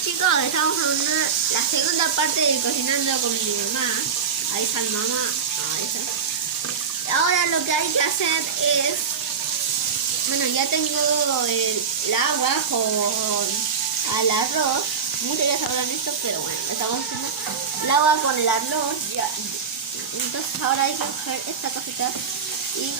chicos, estamos en la segunda parte de cocinando con mi mamá. Ahí está mi mamá. Ahí está. Ahora lo que hay que hacer es... Bueno, ya tengo el agua con al arroz. Muchos ya sabrán esto, pero bueno, estamos haciendo el agua con el arroz. Ya. Entonces ahora hay que coger esta cosita y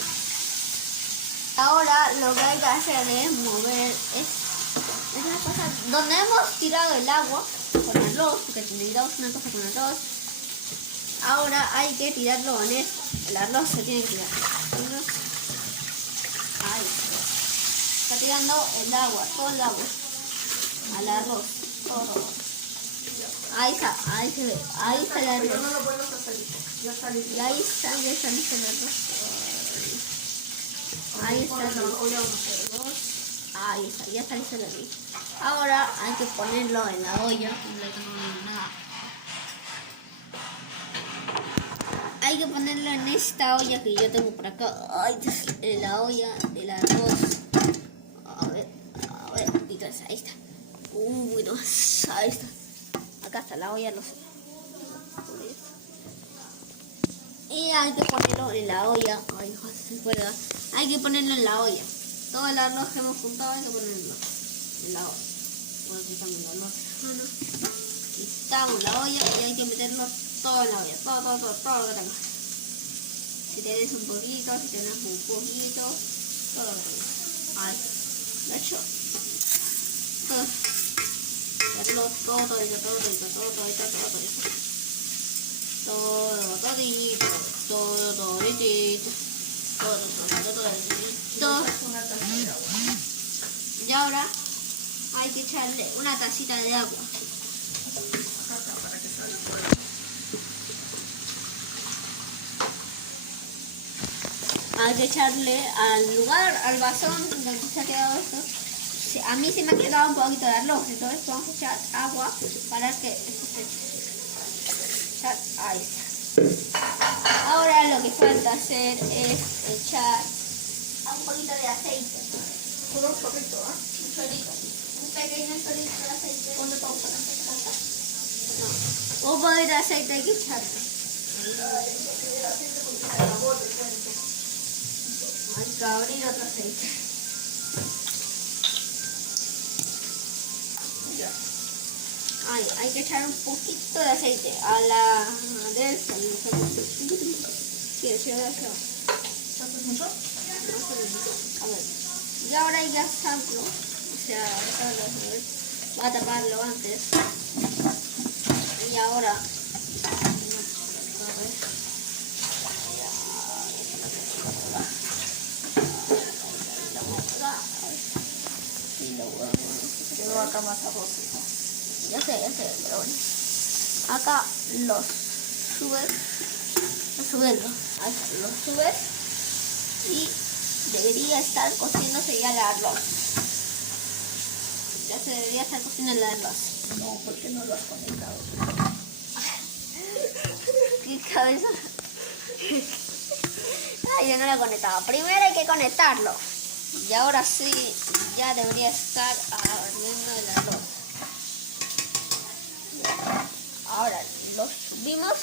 ahora lo que hay que hacer es mover esa cosa donde hemos tirado el agua con arroz, porque necesitamos una cosa con arroz. Ahora hay que tirarlo en esto. El arroz se tiene que tirar. Ahí está tirando el agua, todo el agua al arroz, todo. Ahí está, ahí se ve, ahí está el arroz. No lo vuelvas a salir. Ya salí. Y ahí está listo el arroz. Ahí está el arroz. Ahí está, ya está listo el arroz. Ahora hay que ponerlo en la olla. Hay que ponerlo en esta olla que yo tengo por acá. Ay, en la olla del arroz. A ver, entonces, ahí está. Uy, no, ahí está. Acá está la olla, no sé. Y hay que ponerlo en la olla. Ay, no se acuerda. Hay que ponerlo en la olla. Todo el arroz que hemos juntado hay que ponerlo en la olla. Voy quitando el arroz. Quitamos la olla y hay que meterlo todo en la olla. Todo lo que tengas. Si tienes un poquito, si tienes un poquito, todo lo que tengas. Ahí. De hecho, meterlo todo. Y ahora hay que echarle una tacita de agua. Hay que echarle al lugar, al vasón donde se ha quedado esto. A mí se me ha quedado un poquito de arroz, entonces vamos a echar agua para que esto se eche. Ahí está. Ahora lo que falta hacer es echar un poquito de aceite. Solo un chorrito, ¿ah? Un chorrito. Un pequeño chorrito de aceite. ¿Dónde pausa? No. Un poquito de aceite hay que echarle. Hay que abrir otro aceite. Hay que echar un poquito de aceite a la de esta. ¿Haces mucho? A ver. Y ahora hay que asarlo. O sea, va a taparlo antes. Y ahora. Quedó acá más arroz. Ya sé, pero bueno. Acá los subes. Ahí está, los subes. Y debería estar cociéndose ya el arroz. Ya se debería estar cocinando el arroz. No, ¿por qué no lo has conectado? ¿Qué cabeza? Ay, yo no lo he conectado. Primero hay que conectarlo. Y ahora sí, ya debería estar ardiendo el arroz. Ahora lo subimos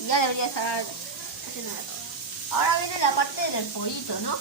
y ya debería estar haciendo el arroz. Ahora viene la parte del pollito, ¿no?